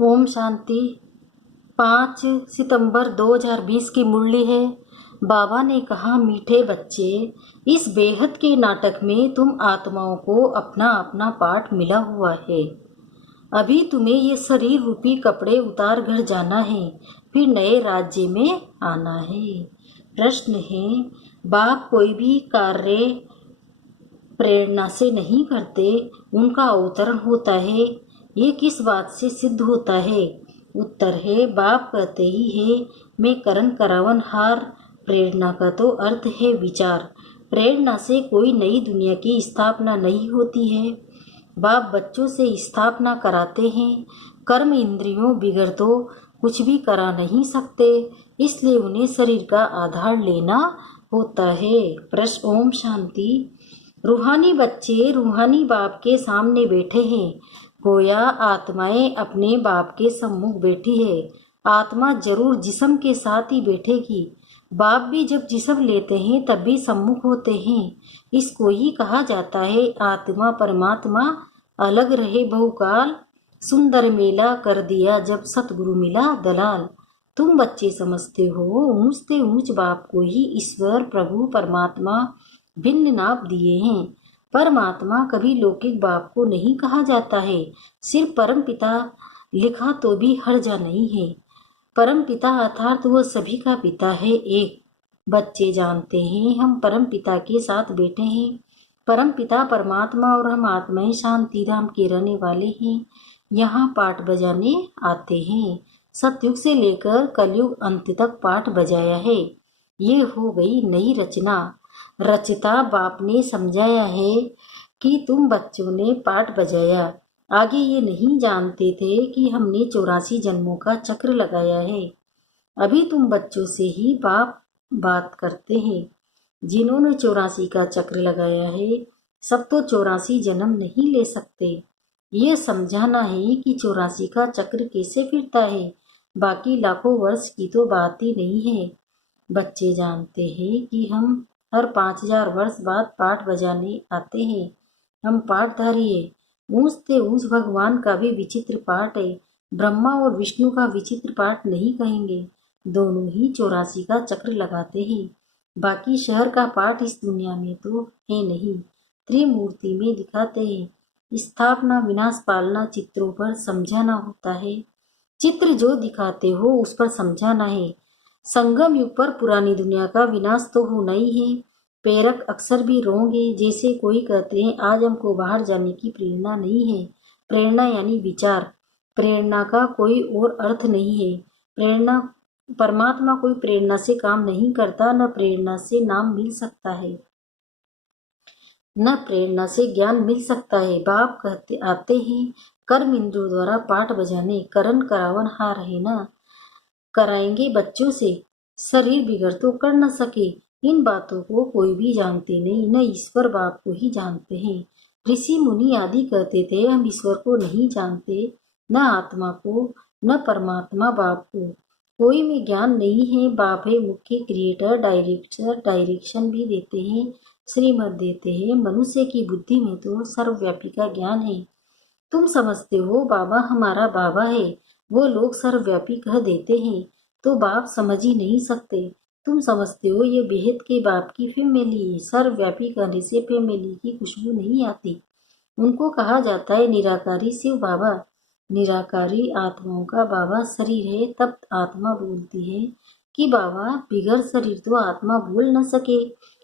ओम शांति। 5 सितंबर 2020 की मुरली है। बाबा ने कहा, मीठे बच्चे, इस बेहद के नाटक में तुम आत्माओं को अपना अपना पाठ मिला हुआ है। अभी तुम्हें ये शरीर रूपी कपड़े उतार घर जाना है, फिर नए राज्य में आना है। प्रश्न है, बाप कोई भी कार्य प्रेरणा से नहीं करते, उनका अवतरण होता है। ये किस बात से सिद्ध होता है? उत्तर है, बाप कहते ही है, मैं करण करावन हार। प्रेरणा का तो अर्थ है विचार। प्रेरणा से कोई नई दुनिया की स्थापना नहीं होती है। बाप बच्चों से स्थापना कराते हैं। कर्म इंद्रियों बिगड़ तो कुछ भी करा नहीं सकते, इसलिए उन्हें शरीर का आधार लेना होता है। प्रश्न। ओम शांति। रूहानी बच्चे रूहानी बाप के सामने बैठे हैं। गोया आत्माएं अपने बाप के सम्मुख बैठी है। आत्मा जरूर जिस्म के साथ ही बैठेगी। बाप भी जब जिस्म लेते हैं तब भी सम्मुख होते हैं। इसको ही कहा जाता है, आत्मा परमात्मा अलग रहे बहुकाल। सुंदर मेला कर दिया जब सतगुरु मिला दलाल। तुम बच्चे समझते हो ऊंचते ऊंच बाप को ही ईश्वर प्रभु परमात्मा भिन्न नाप दिए हैं। परमात्मा कभी लौकिक बाप को नहीं कहा जाता है। सिर्फ परम पिता लिखा तो भी हर्जा नहीं है। परम पिता अर्थात वह सभी का पिता है एक। बच्चे जानते हैं हम परम पिता के साथ बैठे हैं। परम पिता परमात्मा और हम आत्माएं शांति धाम के रहने वाले हैं। यहाँ पाठ बजाने आते हैं। सतयुग से लेकर कलयुग अंत तक पाठ बजाया है। ये हो गई नई रचना। रचिता बाप ने समझाया है कि तुम बच्चों ने पाठ बजाया। आगे ये नहीं जानते थे कि हमने 84 जन्मों का चक्र लगाया है। अभी तुम बच्चों से ही बाप बात करते हैं। जिन्होंने 84 का चक्र लगाया है, सब तो 84 जन्म नहीं ले सकते। ये समझाना है कि 84 का चक्र कैसे फिरता है। बाकी लाखों वर्ष की तो बात ही नहीं है। बच्चे जानते हैं कि हम हर 5000 वर्ष बाद पाठ बजाने आते हैं। हम पाठधारी है। ऊंचते ऊंच भगवान का भी विचित्र पाठ है। ब्रह्मा और विष्णु का विचित्र पाठ नहीं कहेंगे। दोनों ही 84 का चक्र लगाते हैं। बाकी शहर का पाठ इस दुनिया में तो है नहीं। त्रिमूर्ति में दिखाते हैं। स्थापना विनाश पालना चित्रों पर समझाना होता है। चित्र जो दिखाते हो उस पर समझाना है। संगम युग पर पुरानी दुनिया का विनाश तो होना ही है। प्रेरक अक्सर भी रोंगे। जैसे कोई कहते हैं, आज हमको बाहर जाने की प्रेरणा नहीं है। प्रेरणा यानी विचार। प्रेरणा का कोई और अर्थ नहीं है। प्रेरणा परमात्मा कोई प्रेरणा से काम नहीं करता, न प्रेरणा से नाम मिल सकता है, न प्रेरणा से ज्ञान मिल सकता है। बाप कहते आते हैं, कर्म इंद्रियों द्वारा पाठ बजाने। करण करावन हार है ना, कराएंगे बच्चों से। शरीर बिगड़ तो कर न सके। इन बातों को कोई भी जानते नहीं, न ईश्वर बाप को ही जानते हैं। ऋषि मुनि आदि कहते थे, हम ईश्वर को नहीं जानते, न आत्मा को, न परमात्मा बाप को। कोई में ज्ञान नहीं है। बाप है मुख्य क्रिएटर, डायरेक्शन भी देते हैं, श्रीमत देते हैं। मनुष्य की बुद्धि में तो सर्वव्यापी का ज्ञान है। तुम समझते हो बाबा हमारा बाबा है, वो लोग सर्वव्यापी कह देते हैं, तो बाप समझ ही नहीं सकते। तुम समझते हो ये बेहद के बाप की फैमिली है। सर्वव्यापी कहने से फैमिली की खुशबू नहीं आती। उनको कहा जाता है निराकारी शिव बाबा। निराकारी आत्माओं का बाबा शरीर है। तब आत्मा बोलती है कि बाबा बिगर शरीर तो आत्मा बोल न सके।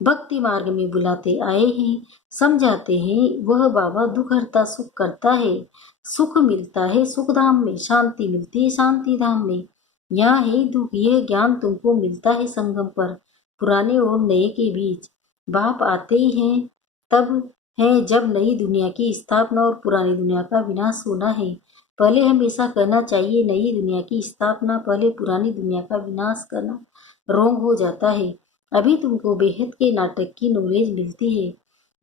भक्ति मार्ग में बुलाते आए हैं, समझाते हैं वह बाबा दुख हरता सुख करता है। सुख मिलता है सुख धाम में, शांति मिलती है शांति धाम में। यहाँ है दुख। यह ज्ञान तुमको मिलता है संगम पर, पुराने और नए के बीच। बाप आते ही हैं तब है जब नई दुनिया की स्थापना और पुरानी दुनिया का विनाश होना है। पहले हमेशा कहना चाहिए नई दुनिया की स्थापना, पहले पुरानी दुनिया का विनाश करना रोंग हो जाता है। अभी तुमको बेहद के नाटक की नॉलेज मिलती है।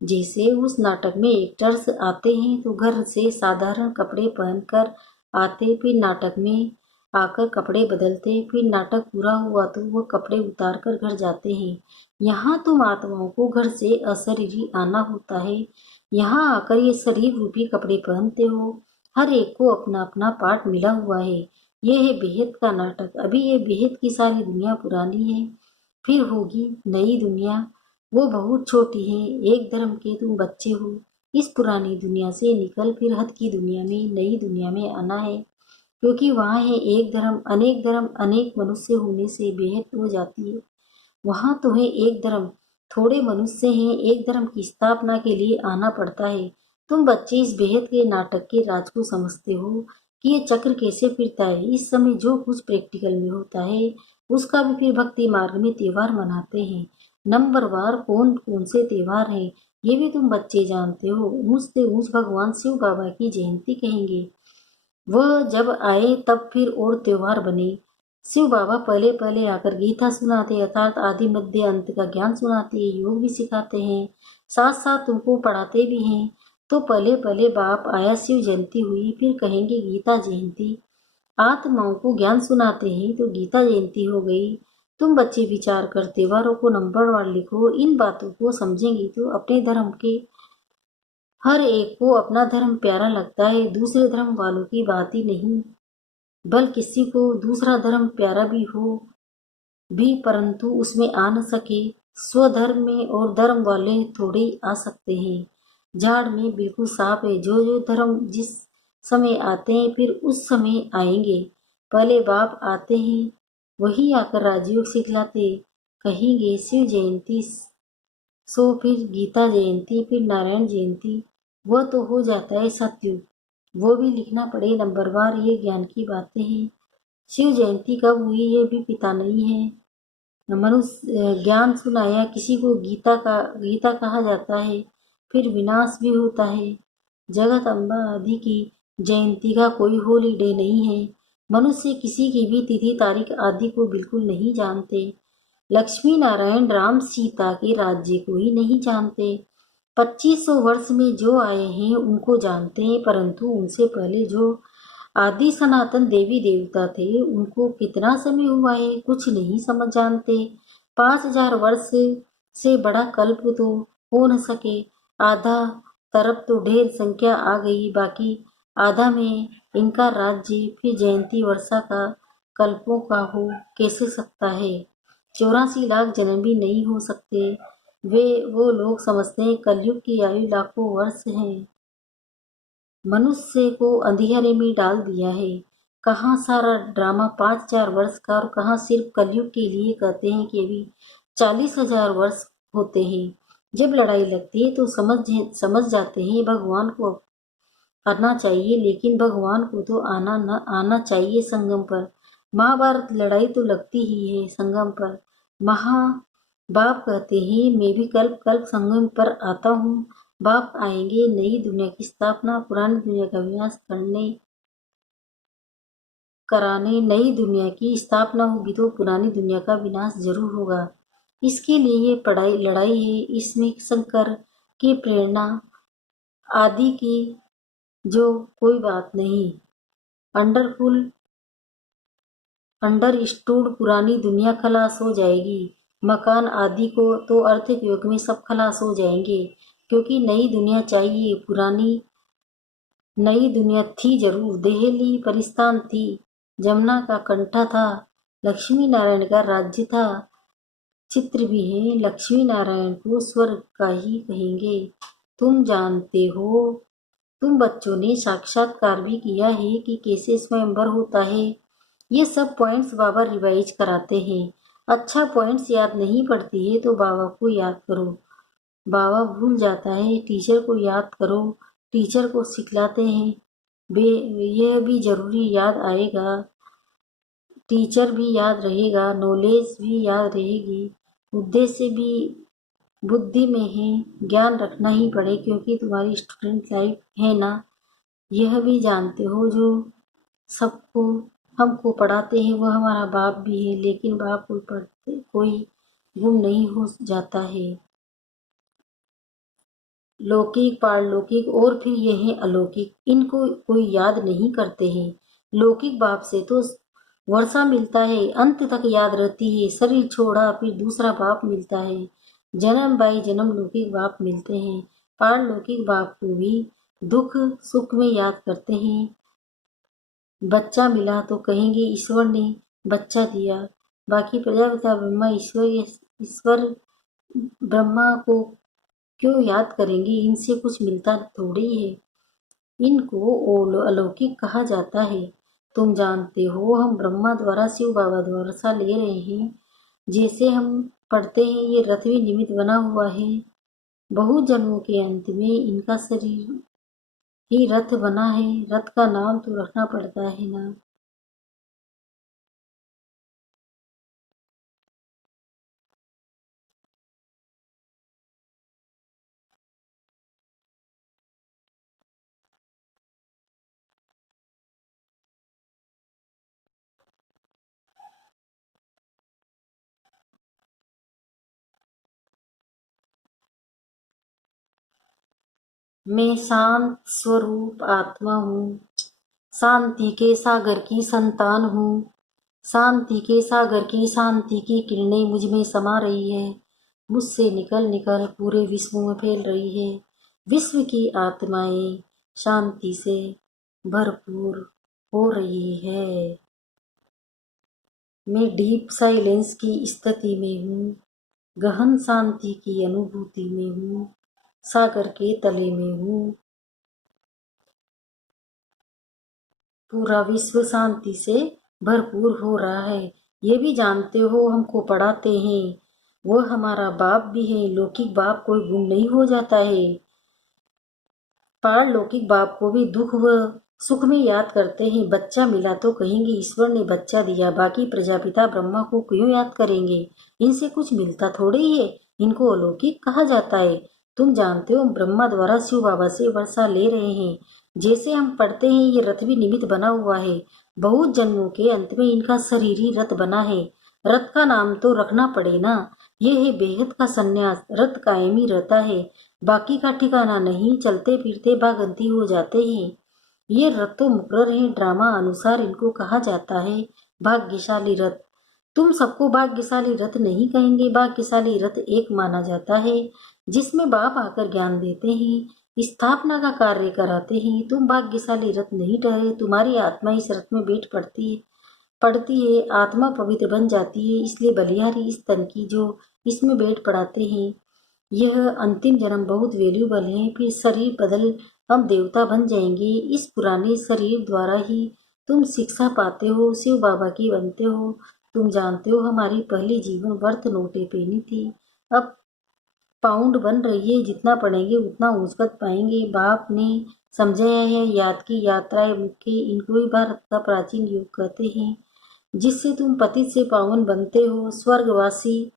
जैसे उस नाटक में एक्टर्स आते हैं तो घर से साधारण कपड़े पहनकर आते, फिर नाटक में आकर कपड़े बदलते, फिर नाटक पूरा हुआ तो वो कपड़े उतार कर घर जाते हैं। यहाँ तुम आत्माओं को घर से अशरीरी आना होता है। यहाँ आकर ये शरीर रूपी कपड़े पहनते हो। हर एक को अपना अपना पार्ट मिला हुआ है। यह है बेहद का नाटक। अभी ये बेहद की सारी दुनिया पुरानी है, फिर होगी नई दुनिया, वो बहुत छोटी है। एक धर्म के तुम बच्चे हो, इस पुरानी दुनिया से निकल फिर हद की दुनिया में, नई दुनिया में आना है, क्योंकि वहाँ है एक धर्म अनेक मनुष्य होने से बेहद हो जाती है। वहाँ तुम्हें एक धर्म थोड़े मनुष्य हैं, एक धर्म की स्थापना के लिए आना पड़ता है। तुम बच्चे इस बेहद के नाटक के राज को समझते हो कि ये चक्र कैसे फिरता है। इस समय जो कुछ प्रैक्टिकल में होता है उसका भी फिर भक्ति मार्ग में त्योहार मनाते हैं। नंबरवार कौन कौन से त्योहार हैं ये भी तुम बच्चे जानते हो। ऊंच से ऊंच भगवान शिव बाबा की जयंती कहेंगे। वह जब आए तब फिर और त्योहार बने। शिव बाबा पहले पहले आकर गीता सुनाते, अर्थात आदि मध्य अंत का ज्ञान सुनाते, योग भी सिखाते हैं, साथ साथ तुमको पढ़ाते भी हैं। तो पहले पहले बाप आया, शिव जयंती हुई, फिर कहेंगे गीता जयंती। आत्माओं को ज्ञान सुनाते हैं तो गीता जयंती हो गई। तुम बच्चे विचार कर त्योहारों को नंबरवार लिखो। इन बातों को समझेंगे तो अपने धर्म के हर एक को अपना धर्म प्यारा लगता है। दूसरे धर्म वालों की बात ही नहीं, बल किसी को दूसरा धर्म प्यारा भी हो भी परंतु उसमें आ न सके। स्वधर्म में और धर्म वाले थोड़े ही आ सकते हैं। झाड़ में बिल्कुल साफ है। जो जो धर्म जिस समय आते हैं फिर उस समय आएंगे। पहले बाप आते हैं, वही आकर राजयोग सिखलाते, कहेंगे शिव जयंती, सो फिर गीता जयंती, फिर नारायण जयंती। वह तो हो जाता है सत्युग, वो भी लिखना पड़े नंबरवार। ये ज्ञान की बातें हैं। शिव जयंती कब हुई ये भी पिता नहीं है। मनुष्य ज्ञान सुनाया, किसी को गीता कहा जाता है। फिर विनाश भी होता है। जगत अम्बा आदि की जयंती का कोई हॉलीडे नहीं है। मनुष्य किसी की भी तिथि तारीख आदि को बिल्कुल नहीं जानते। लक्ष्मी नारायण राम सीता के राज्य को ही नहीं जानते। 2500 वर्ष में जो आए हैं उनको जानते हैं, परंतु उनसे पहले जो आदि सनातन देवी देवता थे उनको कितना समय हुआ है कुछ नहीं समझ जानते। 5000 वर्ष से बड़ा कल्प तो हो न सके। आधा तरफ तो ढेर संख्या आ गई, बाकी आधा में इनका राज्य। फिर जयंती वर्षा का कल्पों का हो कैसे सकता है। 84 लाख जन्म भी नहीं हो सकते। वो लोग समझते हैं कलयुग की आयु लाखों वर्ष है। मनुष्य को अंधेरे में डाल दिया है। कहाँ सारा ड्रामा 5000 वर्ष का और कहाँ सिर्फ कलयुग के लिए कहते हैं कि अभी 40,000 वर्ष होते हैं। जब लड़ाई लगती है तो समझ जाते हैं भगवान को आना चाहिए, लेकिन भगवान को तो आना चाहिए संगम पर। महाभारत लड़ाई तो लगती ही है संगम पर। महा बाप कहते हैं मैं भी कल्प कल्प संगम पर आता हूँ। बाप आएंगे नई दुनिया की स्थापना, पुरानी दुनिया का विनाश कराने। नई दुनिया की स्थापना होगी तो पुरानी दुनिया का विनाश जरूर होगा। इसके लिए ये लड़ाई है। इसमें शंकर की प्रेरणा आदि की जो कोई बात नहीं। अंडरफुल अंडरस्टूड पुरानी दुनिया खलास हो जाएगी। मकान आदि को तो आर्थिक युग में सब खलास हो जाएंगे, क्योंकि नई दुनिया चाहिए। पुरानी नई दुनिया थी जरूर। देहली परिस्तान थी, जमुना का कंठा था, लक्ष्मी नारायण का राज्य था। चित्र भी है, लक्ष्मी नारायण को स्वर्ग का ही कहेंगे। तुम जानते हो, तुम बच्चों ने साक्षात्कार भी किया है कि कैसे स्वयंवर होता है। ये सब पॉइंट्स बाबा रिवाइज कराते हैं। अच्छा पॉइंट्स याद नहीं पड़ती है तो बाबा को याद करो। बाबा भूल जाता है, टीचर को याद करो, टीचर को सिखलाते हैं। यह भी जरूरी याद आएगा, टीचर भी याद रहेगा, नॉलेज भी याद रहेगी। उद्देश्य भी बुद्धि में है, ज्ञान रखना ही पड़े क्योंकि तुम्हारी स्टूडेंट लाइफ है ना। यह भी जानते हो जो सबको हमको पढ़ाते हैं वह हमारा बाप भी है, लेकिन बाप कोई पढ़ते कोई गुम नहीं हो जाता है। लौकिक पारलौकिक और फिर ये है अलौकिक, इनको कोई याद नहीं करते हैं। लौकिक बाप से तो वर्षा मिलता है, अंत तक याद रहती है। शरीर छोड़ा फिर दूसरा बाप मिलता है। जन्म बाई जन्म लौकिक बाप मिलते हैं। पारलौकिक बाप को भी दुख सुख में याद करते हैं। बच्चा मिला तो कहेंगे ईश्वर ने बच्चा दिया। बाकी प्रजापिता ब्रह्मा ईश्वर ब्रह्मा को क्यों याद करेंगे? इनसे कुछ मिलता थोड़ी है। इनको अलौकिक कहा जाता है। तुम जानते हो हम ब्रह्मा द्वारा शिव बाबा द्वारा सा ले रहे हैं। जैसे हम पढ़ते हैं ये रथ भी निमित्त बना हुआ है। बहुत जन्मों के अंत में इनका शरीर ही रथ बना है। रथ का नाम तो रखना पड़ता है ना। मैं शांत स्वरूप आत्मा हूँ। शांति के सागर की संतान हूँ। शांति के सागर की शांति की किरणें मुझ में समा रही है। मुझसे निकल निकल पूरे विश्व में फैल रही है। विश्व की आत्माएं शांति से भरपूर हो रही है। मैं डीप साइलेंस की स्थिति में हूँ। गहन शांति की अनुभूति में हूँ। सागर के तले में हूँ। पूरा विश्व शांति से भरपूर हो रहा है। ये भी जानते हो हमको पढ़ाते हैं। वो हमारा बाप भी है। लौकिक बाप कोई गुम नहीं हो जाता है। पारलौकिक बाप को भी दुख व सुख में याद करते हैं। बच्चा मिला तो कहेंगे ईश्वर ने बच्चा दिया। बाकी प्रजापिता ब्रह्मा को क्यों याद करेंगे? इनसे कुछ मिलता थोड़े ही है। इनको अलौकिक कहा जाता है। तुम जानते हो ब्रह्मा द्वारा शिव बाबा से वर्षा ले रहे हैं। जैसे हम पढ़ते हैं ये रथ भी निमित्त बना हुआ है। बहुत जन्मों के अंत में इनका शरीर ही रथ बना है। रथ का नाम तो रखना पड़े ना। ये है बेहद का संन्यास। रथ कायमी रहता है। बाकी का ठिकाना नहीं। चलते फिरते भागंती हो जाते हैं। ये रथ तो मुकर्रर है। ड्रामा अनुसार इनको कहा जाता है भाग्यशाली रथ। तुम सबको भाग्यशाली रथ नहीं कहेंगे। भाग्यशाली रथ एक माना जाता है जिसमें बाप आकर ज्ञान देते हैं, स्थापना का कार्य कराते हैं। तुम भाग्यशाली रथ नहीं ठहरे। तुम्हारी आत्मा इस रथ में बैठ पड़ती है। आत्मा पवित्र बन जाती है। इसलिए बलिहारी इस तन की जो इसमें बैठ पड़ाते हैं। यह अंतिम जन्म बहुत वैल्यूबल है। फिर शरीर बदल हम देवता बन जाएंगे। इस पुराने शरीर द्वारा ही तुम शिक्षा पाते हो। शिव बाबा की बनते हो। तुम जानते हो हमारी पहली जीवन वर्थ नोटे पेनी थी। अब पाउंड बन रही है। जितना पढ़ेंगे उतना ऊंचकत पाएंगे। बाप ने समझाया है याद की यात्राएं मुख्य। इनको ही भारत का प्राचीन युग कहते हैं। जिससे तुम पतित से पावन बनते हो। स्वर्गवासी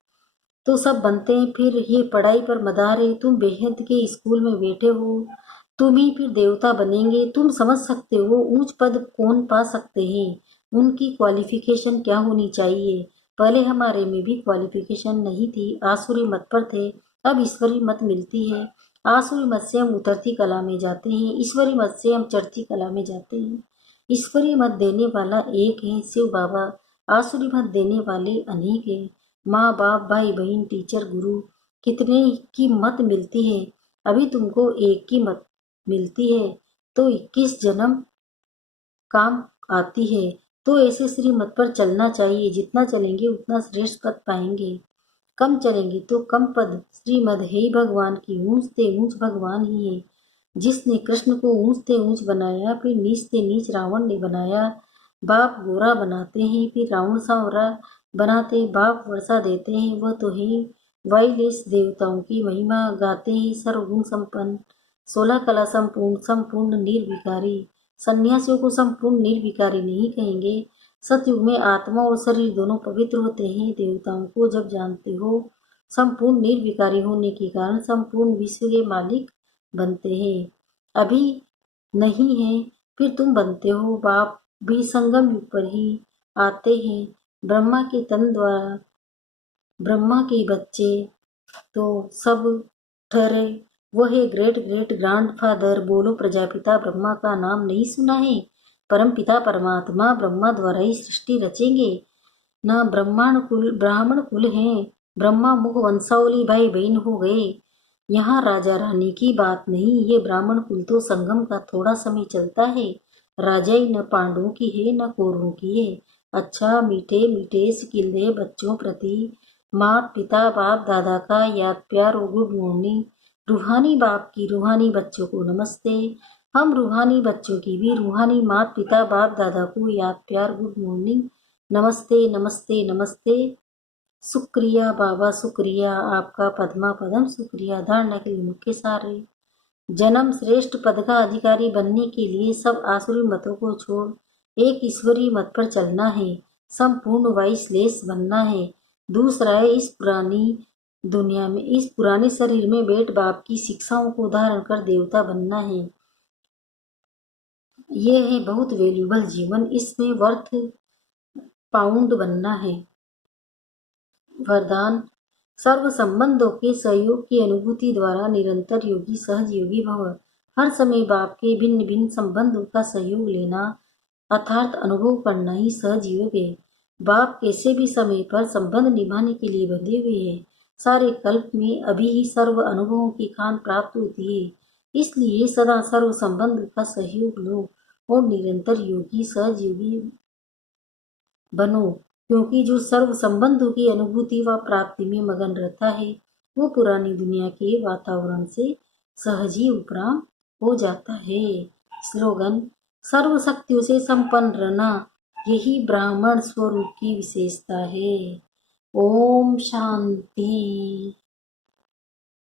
तो सब बनते हैं। फिर ये पढ़ाई पर मदार है। तुम बेहद के स्कूल में बैठे हो। तुम ही फिर देवता बनेंगे। तुम समझ सकते हो ऊंच पद कौन पा सकते हैं। उनकी क्वालिफिकेशन क्या होनी चाहिए। पहले हमारे में भी क्वालिफिकेशन नहीं थी। आसुरी मत पर थे। अब ईश्वरी मत मिलती है। आसुरी मत से हम उतरती कला में जाते हैं। ईश्वरी मत से हम चढ़ती कला में जाते हैं। ईश्वरी मत देने वाला एक है शिव बाबा। आसुरी मत देने वाले अनेक हैं। माँ बाप भाई बहन टीचर गुरु कितने की मत मिलती है। अभी तुमको एक की मत मिलती है तो 21 जन्म काम आती है। तो ऐसे श्रीमत पर चलना चाहिए। जितना चलेंगे उतना श्रेष्ठ पद पाएंगे। कम चलेंगे तो कम पद। श्रीमद है ही भगवान की ऊंचते ऊंच भगवान ही है। जिसने कृष्ण को ऊंचते ऊंच बनाया फिर नीचते नीच रावण ने बनाया। बाप गोरा बनाते हैं फिर रावण सांवरा बनाते। बाप वर्षा देते हैं वह तो है वाइलेस। देवताओं की महिमा गाते हैं सर्वगुण संपन्न। 16 कला संपूर्ण संपूर्ण निर्विकारी। सन्यासियों को संपूर्ण निर्विकारी नहीं कहेंगे। सतयुग में आत्मा और शरीर दोनों पवित्र होते हैं। देवताओं को जब जानते हो संपूर्ण निर्विकारी होने के कारण संपूर्ण विश्व के मालिक बनते हैं। अभी नहीं है फिर तुम बनते हो। बाप भी संगम युग पर ही आते हैं। ब्रह्मा के तन द्वारा ब्रह्मा के बच्चे तो सब ठहरे। वो है ग्रेट ग्रेट ग्रैंडफादर। बोलो प्रजापिता ब्रह्मा का नाम नहीं सुना है? परम पिता परमात्मा ब्रह्मा द्वारा ही सृष्टि रचेंगे न। ब्राह्मण कुल है। ब्रह्मा मुख वंशावली भाई बहन हो गए। यहाँ राजा रानी की बात नहीं, ये ब्राह्मण कुल तो संगम का थोड़ा समय चलता है। राजाई न पांडवों की है न कौरवों की है। अच्छा मीठे मीठे सिकिल्दे बच्चों प्रति माँ पिता बाप दादा का याद प्यार और गुड मॉर्निंग। रूहानी बाप की रूहानी बच्चों को नमस्ते। हम रूहानी बच्चों की भी रूहानी माता पिता बाप दादा को याद प्यार गुड मॉर्निंग। नमस्ते नमस्ते नमस्ते। शुक्रिया बाबा शुक्रिया, आपका पद्मा पदम शुक्रिया। धारणा के लिए मुख्य सार है। जन्म श्रेष्ठ पद का अधिकारी बनने के लिए सब आसुरी मतों को छोड़ एक ईश्वरीय मत पर चलना है। संपूर्ण वाइसलेस बनना है। दूसरा है इस पुरानी दुनिया में, इस पुराने शरीर में बैठ बाप की शिक्षाओं को धारण कर देवता बनना है। ये है बहुत वैल्यूबल जीवन, इसमें वर्थ पाउंड बनना है। वरदान सर्व संबंधों के सहयोग की अनुभूति द्वारा निरंतर योगी सहज योगी भव। हर समय बाप के भिन्न भिन्न संबंधों का सहयोग लेना अर्थात अनुभव करना ही सहज योग है। बाप कैसे भी समय पर संबंध निभाने के लिए बंधे हुए हैं। सारे कल्प में अभी ही सर्व अनुभवों की खान प्राप्त होती है। इसलिए सदा सर्व संबंध का सहयोग लो और निरंतर योगी सहज योगी बनो, क्योंकि जो सर्व संबंधों की अनुभूति व प्राप्ति में मगन रहता है वो पुरानी दुनिया के वातावरण से सहज ही उपराम हो जाता है। स्लोगन सर्व शक्तियों से संपन्न रहना यही ब्राह्मण स्वरूप की विशेषता है। ओम शांति।